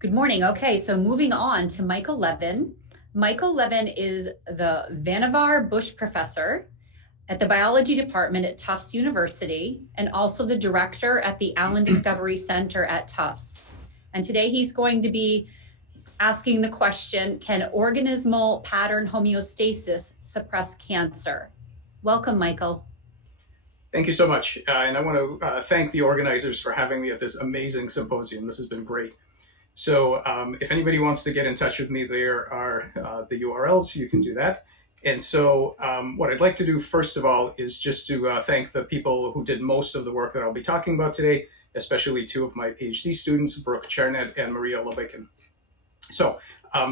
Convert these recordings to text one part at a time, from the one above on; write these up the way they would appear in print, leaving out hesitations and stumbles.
Good morning. Okay, so moving on to Michael Levin. Michael Levin is the Vannevar Bush Professor at the Biology Department at Tufts University and also the Director at the Allen Discovery Center at Tufts. And today he's going to be asking the question, can organismal pattern homeostasis suppress cancer? Welcome, Michael. Thank you so much. And I want to thank the organizers for having me at this amazing symposium. This has been great. So if anybody wants to get in touch with me, there are the URLs. You can do that. And so what I'd like to do, first of all, is just to thank the people who did most of the work that I'll be talking about today, especially two of my PhD students, Brooke Charnett and Maria Levin. So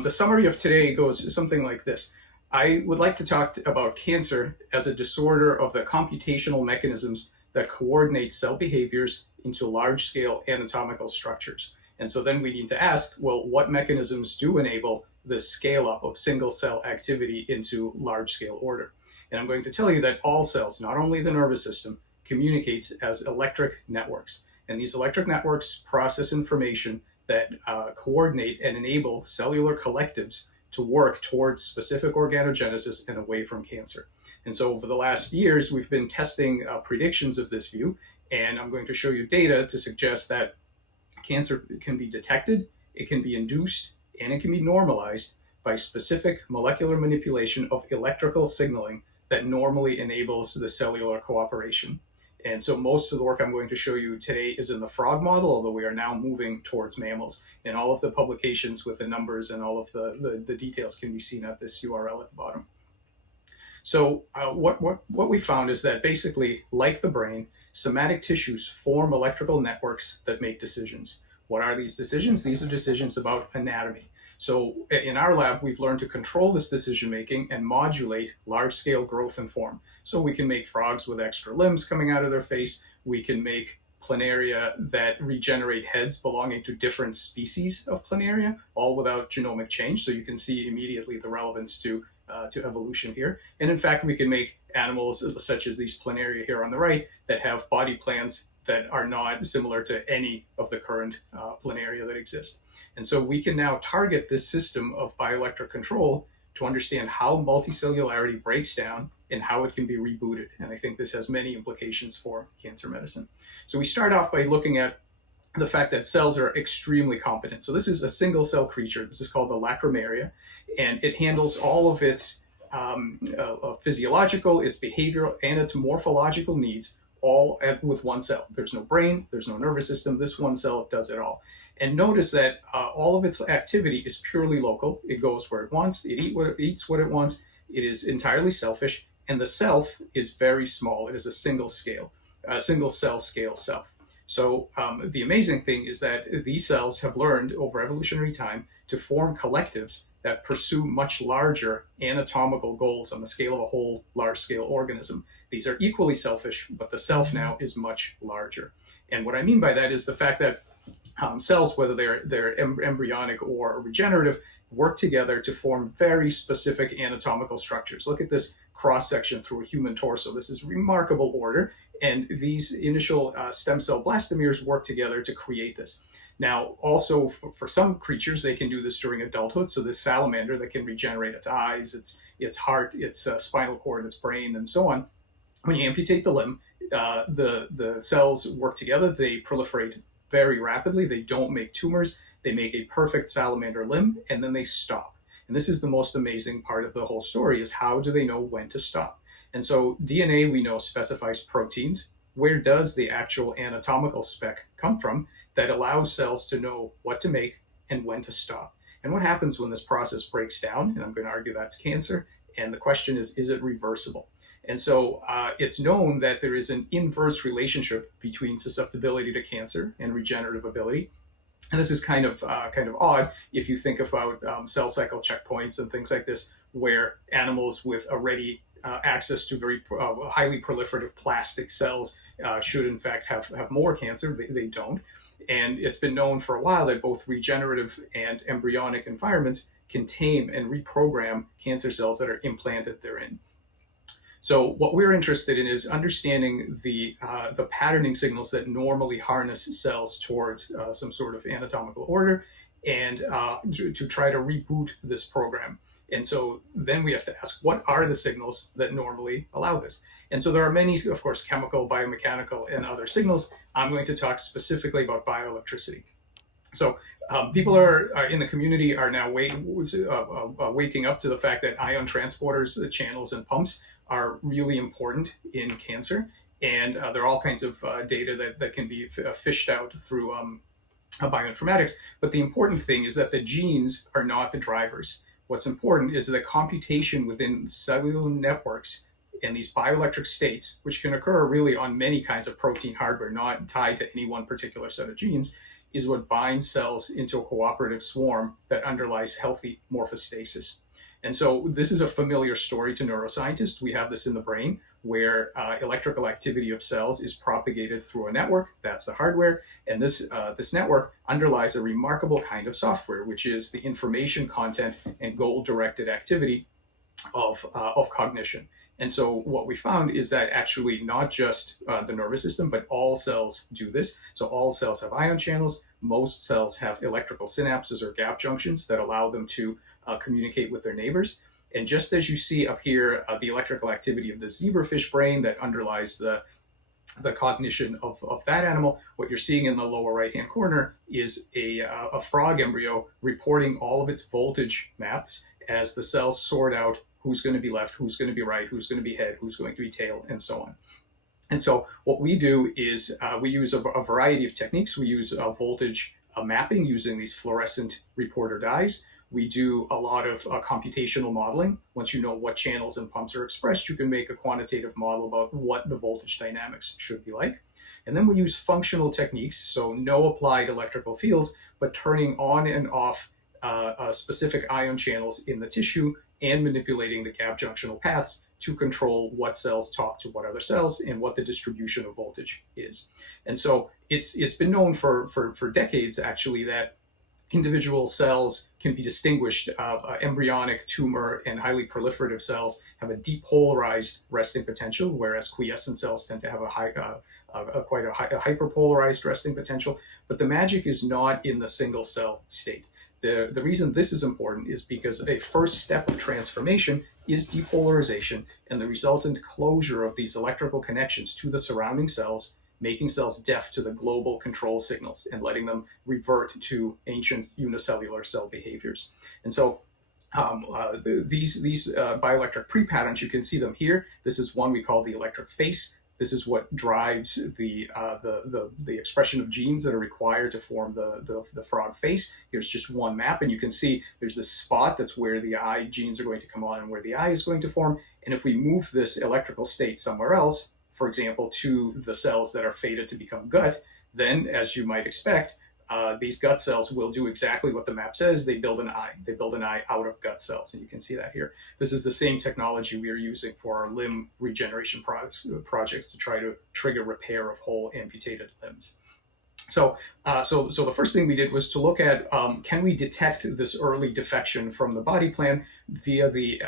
the summary of today goes something like this. I would like to talk about cancer as a disorder of the computational mechanisms that coordinate cell behaviors into large-scale anatomical structures. And so then we need to ask, well, what mechanisms do enable the scale-up of single-cell activity into large-scale order? And I'm going to tell you that all cells, not only the nervous system, communicates as electric networks. And these electric networks process information that coordinate and enable cellular collectives to work towards specific organogenesis and away from cancer. And so over the last years, we've been testing predictions of this view, and I'm going to show you data to suggest that cancer can be detected, it can be induced, and it can be normalized by specific molecular manipulation of electrical signaling that normally enables the cellular cooperation. And so most of the work I'm going to show you today is in the frog model, although we are now moving towards mammals. And all of the publications with the numbers and all of the details can be seen at this URL at the bottom. So what we found is that basically, like the brain, somatic tissues form electrical networks that make decisions. What are these decisions? These are decisions about anatomy. So in our lab, we've learned to control this decision-making and modulate large-scale growth and form. So we can make frogs with extra limbs coming out of their face. We can make planaria that regenerate heads belonging to different species of planaria, all without genomic change. So you can see immediately the relevance to evolution here. And in fact, we can make animals such as these planaria here on the right that have body plans that are not similar to any of the current planaria that exist. And so we can now target this system of bioelectric control to understand how multicellularity breaks down and how it can be rebooted. And I think this has many implications for cancer medicine. So we start off by looking at the fact that cells are extremely competent. So this is a single cell creature. This is called the lacrimaria, and it handles all of its physiological, its behavioral, and its morphological needs all with one cell. There's no brain, there's no nervous system. This one cell does it all. And notice that all of its activity is purely local. It goes where it wants, it eats what it wants, it is entirely selfish, and the self is very small. It is a single cell scale self. So the amazing thing is that these cells have learned over evolutionary time to form collectives that pursue much larger anatomical goals on the scale of a whole large-scale organism. These are equally selfish, but the self now is much larger. And what I mean by that is the fact that cells, whether they're embryonic or regenerative, work together to form very specific anatomical structures. Look at this cross-section through a human torso. This is remarkable order. And these initial stem cell blastomeres work together to create this. Now, also for some creatures, they can do this during adulthood. So this salamander that can regenerate its eyes, its heart, its spinal cord, its brain, and so on. When you amputate the limb, the cells work together. They proliferate very rapidly. They don't make tumors. They make a perfect salamander limb, and then they stop. And this is the most amazing part of the whole story, is how do they know when to stop? And so DNA, we know, specifies proteins. Where does the actual anatomical spec come from that allows cells to know what to make and when to stop? And what happens when this process breaks down? And I'm going to argue that's cancer. And the question is it reversible? And so it's known that there is an inverse relationship between susceptibility to cancer and regenerative ability. And this is kind of odd if you think about cell cycle checkpoints and things like this, where animals with already access to very highly proliferative plastic cells should in fact have more cancer. They don't. And it's been known for a while that both regenerative and embryonic environments can tame and reprogram cancer cells that are implanted therein. So what we're interested in is understanding the patterning signals that normally harness cells towards some sort of anatomical order, and to try to reboot this program. And so then we have to ask, what are the signals that normally allow this? And so there are many, of course, chemical, biomechanical, and other signals. I'm going to talk specifically about bioelectricity. So people are in the community are now waking up to the fact that ion transporters, channels, and pumps are really important in cancer. And there are all kinds of data that can be fished out through bioinformatics. But the important thing is that the genes are not the drivers. What's important is the computation within cellular networks and these bioelectric states, which can occur really on many kinds of protein hardware, not tied to any one particular set of genes, is what binds cells into a cooperative swarm that underlies healthy morphostasis. And so this is a familiar story to neuroscientists. We have this in the brain where electrical activity of cells is propagated through a network. That's the hardware. And this network underlies a remarkable kind of software, which is the information content and goal-directed activity of cognition. And so what we found is that actually not just the nervous system, but all cells do this. So all cells have ion channels. Most cells have electrical synapses or gap junctions that allow them to communicate with their neighbors. And just as you see up here, the electrical activity of the zebrafish brain that underlies the cognition of that animal, what you're seeing in the lower right-hand corner is a frog embryo reporting all of its voltage maps as the cells sort out who's going to be left, who's going to be right, who's going to be head, who's going to be tail, and so on. And so what we do is we use a variety of techniques. We use voltage mapping using these fluorescent reporter dyes. We do a lot of computational modeling. Once you know what channels and pumps are expressed, you can make a quantitative model about what the voltage dynamics should be like. And then we use functional techniques, so no applied electrical fields, but turning on and off specific ion channels in the tissue and manipulating the gap junctional paths to control what cells talk to what other cells and what the distribution of voltage is. And so it's been known for decades, actually, that individual cells can be distinguished. Embryonic, tumor, and highly proliferative cells have a depolarized resting potential, whereas quiescent cells tend to have quite a hyperpolarized resting potential. But the magic is not in the single cell state. The reason this is important is because a first step of transformation is depolarization and the resultant closure of these electrical connections to the surrounding cells, making cells deaf to the global control signals and letting them revert to ancient unicellular cell behaviors. And so these bioelectric pre-patterns, you can see them here. This is one we call the electric face. This is what drives the expression of genes that are required to form the frog face. Here's just one map, and you can see there's this spot that's where the eye genes are going to come on and where the eye is going to form. And if we move this electrical state somewhere else, for example, to the cells that are fated to become gut, then, as you might expect, these gut cells will do exactly what the map says. They build an eye. They build an eye out of gut cells, and you can see that here. This is the same technology we are using for our limb regeneration projects to try to trigger repair of whole amputated limbs. So the first thing we did was to look at can we detect this early defection from the body plan via the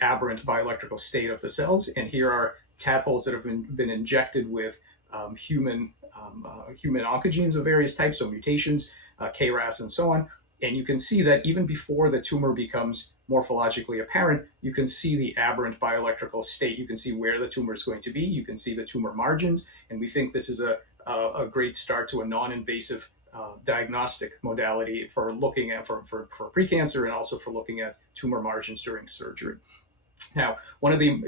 aberrant bioelectrical state of the cells. And here are tadpoles that have been injected with human oncogenes of various types, so mutations, KRAS, and so on. And you can see that even before the tumor becomes morphologically apparent, you can see the aberrant bioelectrical state. You can see where the tumor is going to be. You can see the tumor margins. And we think this is a great start to a non-invasive diagnostic modality for looking at for precancer and also for looking at tumor margins during surgery. Now, one of the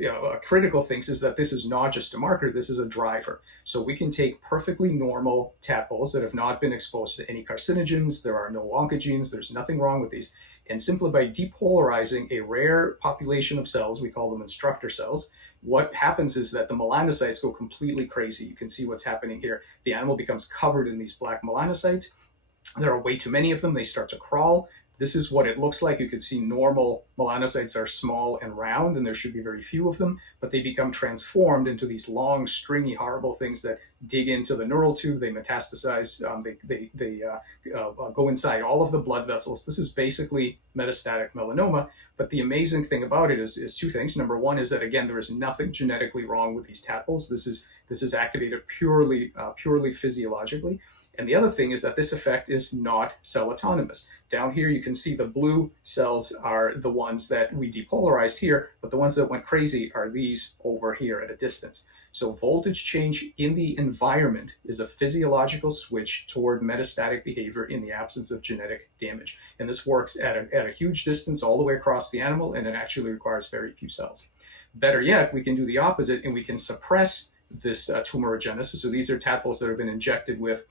critical things is that this is not just a marker, this is a driver. So we can take perfectly normal tadpoles that have not been exposed to any carcinogens, there are no oncogenes, there's nothing wrong with these, and simply by depolarizing a rare population of cells, we call them instructor cells, what happens is that the melanocytes go completely crazy. You can see what's happening here. The animal becomes covered in these black melanocytes. There are way too many of them. They start to crawl. This is what it looks like. You can see normal melanocytes are small and round, and there should be very few of them, but they become transformed into these long, stringy, horrible things that dig into the neural tube. They metastasize. They go inside all of the blood vessels. This is basically metastatic melanoma. But the amazing thing about it is two things. Number one is that, again, there is nothing genetically wrong with these tadpoles. This is activated purely physiologically. And the other thing is that this effect is not cell autonomous. Down here, you can see the blue cells are the ones that we depolarized here, but the ones that went crazy are these over here at a distance. So voltage change in the environment is a physiological switch toward metastatic behavior in the absence of genetic damage. And this works at a huge distance all the way across the animal, and it actually requires very few cells. Better yet, we can do the opposite, and we can suppress this tumorigenesis. So these are tadpoles that have been injected with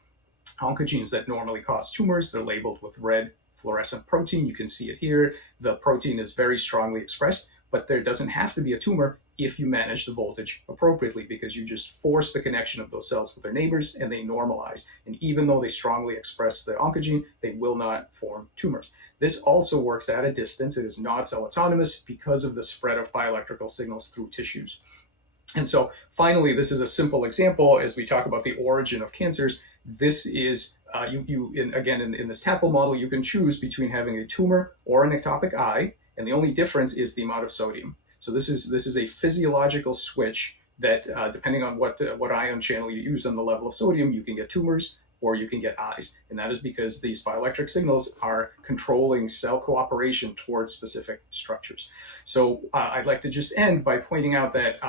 oncogenes that normally cause tumors. They're labeled with red fluorescent protein. You can see it here. The protein is very strongly expressed, but there doesn't have to be a tumor if you manage the voltage appropriately, because you just force the connection of those cells with their neighbors and they normalize. And even though they strongly express the oncogene, they will not form tumors. This also works at a distance. It is not cell autonomous because of the spread of bioelectrical signals through tissues. And so finally, this is a simple example as we talk about the origin of cancers. This is, in this tadpole model, you can choose between having a tumor or an ectopic eye, and the only difference is the amount of sodium. So this is a physiological switch that, depending on what ion channel you use and the level of sodium, you can get tumors or you can get eyes. And that is because these bioelectric signals are controlling cell cooperation towards specific structures. So I'd like to just end by pointing out that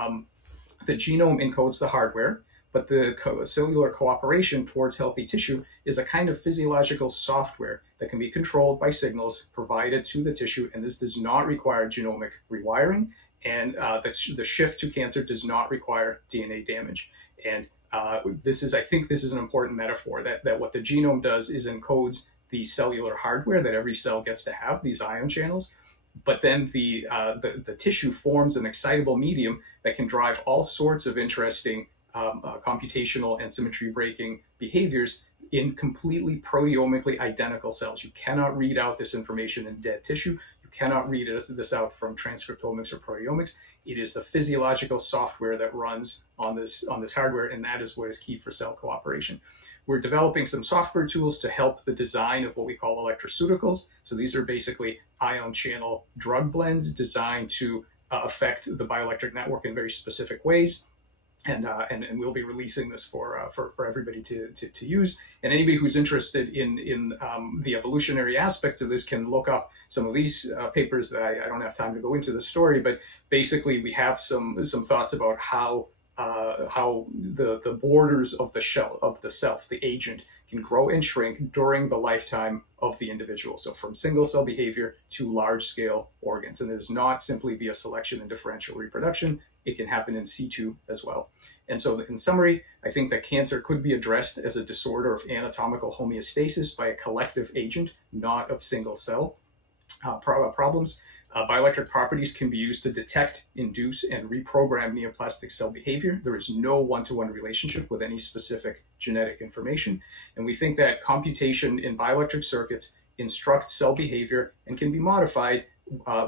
the genome encodes the hardware, but the cellular cooperation towards healthy tissue is a kind of physiological software that can be controlled by signals provided to the tissue, and this does not require genomic rewiring, and the shift to cancer does not require DNA damage. And I think this is an important metaphor, that what the genome does is encodes the cellular hardware that every cell gets to have, these ion channels, but then the tissue forms an excitable medium that can drive all sorts of interesting computational and symmetry breaking behaviors in completely proteomically identical cells. You cannot read out this information in dead tissue. You cannot read this out from transcriptomics or proteomics. It is the physiological software that runs on this hardware, and that is what is key for cell cooperation. We're developing some software tools to help the design of what we call electroceuticals. So these are basically ion channel drug blends designed to affect the bioelectric network in very specific ways. And we'll be releasing this for everybody to use. And anybody who's interested in the evolutionary aspects of this can look up some of these papers that I don't have time to go into the story, but basically we have some thoughts about how the borders of the shell of the self, the agent, can grow and shrink during the lifetime of the individual. So from single cell behavior to large scale organs. And it is not simply via selection and differential reproduction. It can happen in situ as well. And so in summary, I think that cancer could be addressed as a disorder of anatomical homeostasis by a collective agent, not of single cell problems. Bioelectric properties can be used to detect, induce, and reprogram neoplastic cell behavior. There is no one-to-one relationship with any specific genetic information. And we think that computation in bioelectric circuits instructs cell behavior and can be modified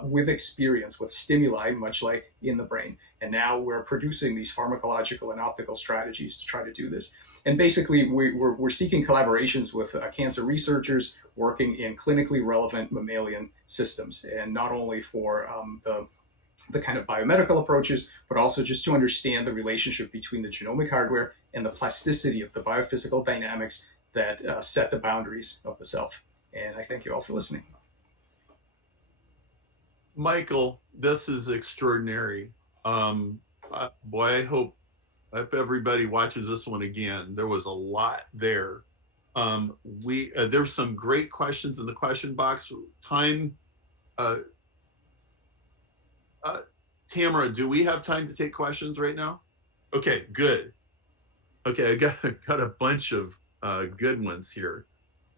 with experience, with stimuli, much like in the brain. And now we're producing these pharmacological and optical strategies to try to do this. And basically, we're seeking collaborations with cancer researchers working in clinically relevant mammalian systems, and not only for the kind of biomedical approaches, but also just to understand the relationship between the genomic hardware and the plasticity of the biophysical dynamics that set the boundaries of the self. And I thank you all for listening. Michael, this is extraordinary. Boy, I hope everybody watches this one again. There was a lot there. There's some great questions in the question box. Tamara, do we have time to take questions right now? Okay, good. Okay, I got a bunch of good ones here.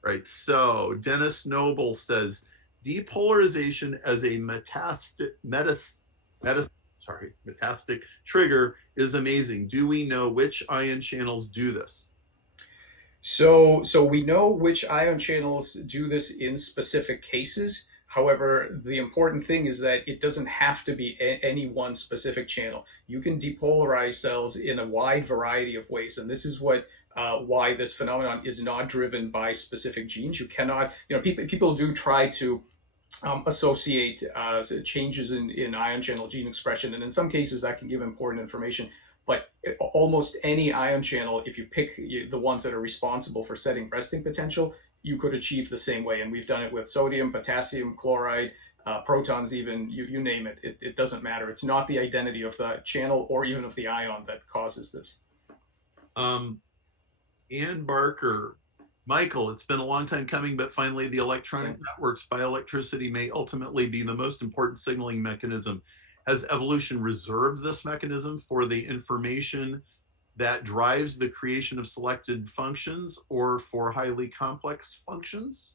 Right, so Dennis Noble says, depolarization as a metastatic trigger is amazing. Do we know which ion channels do this? So we know which ion channels do this in specific cases. However, the important thing is that it doesn't have to be any one specific channel. You can depolarize cells in a wide variety of ways, and this is why this phenomenon is not driven by specific genes. You cannot, people do try to associate changes in ion channel gene expression, and in some cases that can give important information. But almost any ion channel, if you pick the ones that are responsible for setting resting potential, you could achieve the same way. And we've done it with sodium, potassium, chloride, protons, even you name it. It doesn't matter. It's not the identity of the channel or even of the ion that causes this. Ann Barker, Michael, it's been a long time coming, but finally the electronic networks, bioelectricity may ultimately be the most important signaling mechanism. Has evolution reserved this mechanism for the information that drives the creation of selected functions or for highly complex functions?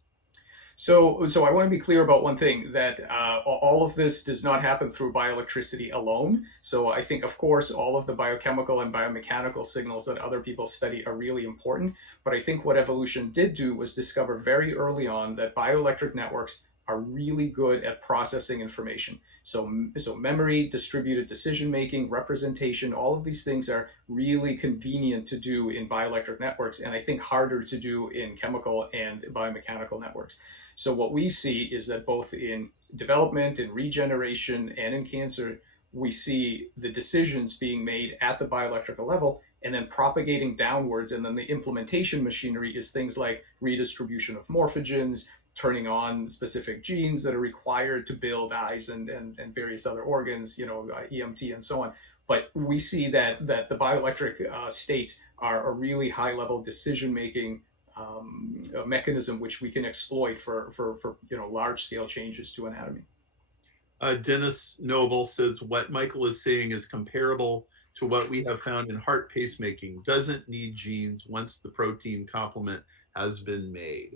So I want to be clear about one thing, that all of this does not happen through bioelectricity alone. So I think, of course, all of the biochemical and biomechanical signals that other people study are really important. But I think what evolution did do was discover very early on that bioelectric networks are really good at processing information. So memory, distributed decision making, representation, all of these things are really convenient to do in bioelectric networks, and I think harder to do in chemical and biomechanical networks. So what we see is that both in development, in regeneration, and in cancer, we see the decisions being made at the bioelectrical level and then propagating downwards. And then the implementation machinery is things like redistribution of morphogens, turning on specific genes that are required to build eyes and various other organs, EMT and so on. But we see that the bioelectric states are a really high level decision making mechanism which we can exploit for large scale changes to anatomy. Dennis Noble says what Michael is saying is comparable to what we have found in heart pacemaking. Doesn't need genes once the protein complement has been made.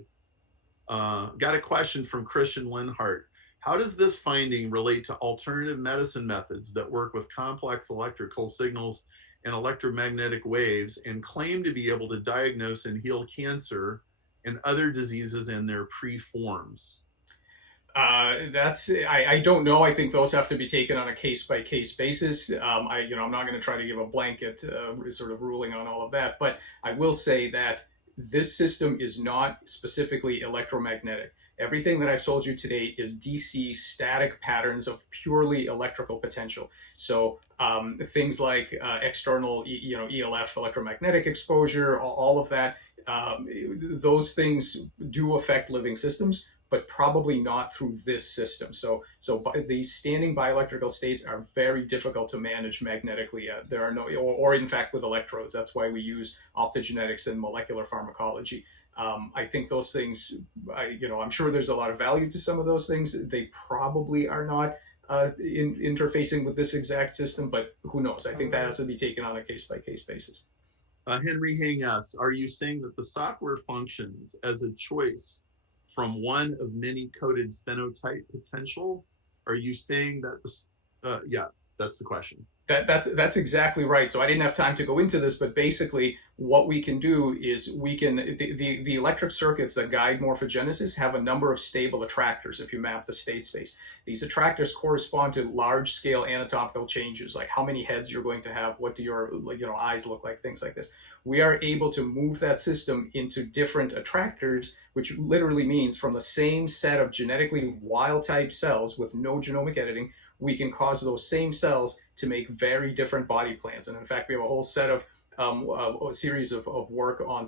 Got a question from Christian Linhart. How does this finding relate to alternative medicine methods that work with complex electrical signals and electromagnetic waves and claim to be able to diagnose and heal cancer and other diseases in their pre-forms? I don't know. I think those have to be taken on a case by case basis. I'm not going to try to give a blanket sort of ruling on all of that, but I will say that this system is not specifically electromagnetic. Everything that I've told you today is DC static patterns of purely electrical potential. So things like external, ELF, electromagnetic exposure, all of that, those things do affect living systems, but probably not through this system. So these standing bioelectrical states are very difficult to manage magnetically. There are no, or in fact with electrodes. That's why we use optogenetics and molecular pharmacology. I think those things, I'm sure there's a lot of value to some of those things. They probably are not interfacing with this exact system, but who knows? I think that has to be taken on a case by case basis. Henry Hang asks, are you saying that the software functions as a choice from one of many coded phenotype potential? Are you saying that yeah, that's the question. That's exactly right. So I didn't have time to go into this, but basically what we can do is the electric circuits that guide morphogenesis have a number of stable attractors if you map the state space. These attractors correspond to large scale anatomical changes, like how many heads you're going to have, what do your eyes look like, things like this. We are able to move that system into different attractors, which literally means from the same set of genetically wild type cells with no genomic editing, we can cause those same cells to make very different body plans. And in fact, we have a whole set of a series of work on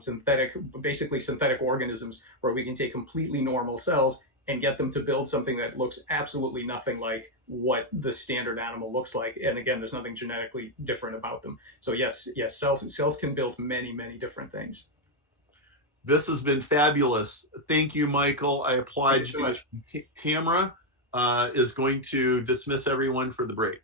basically synthetic organisms, where we can take completely normal cells and get them to build something that looks absolutely nothing like what the standard animal looks like. And again, there's nothing genetically different about them. So yes, cells can build many, many different things. This has been fabulous. Thank you, Michael. I applaud you. Tamara is going to dismiss everyone for the break.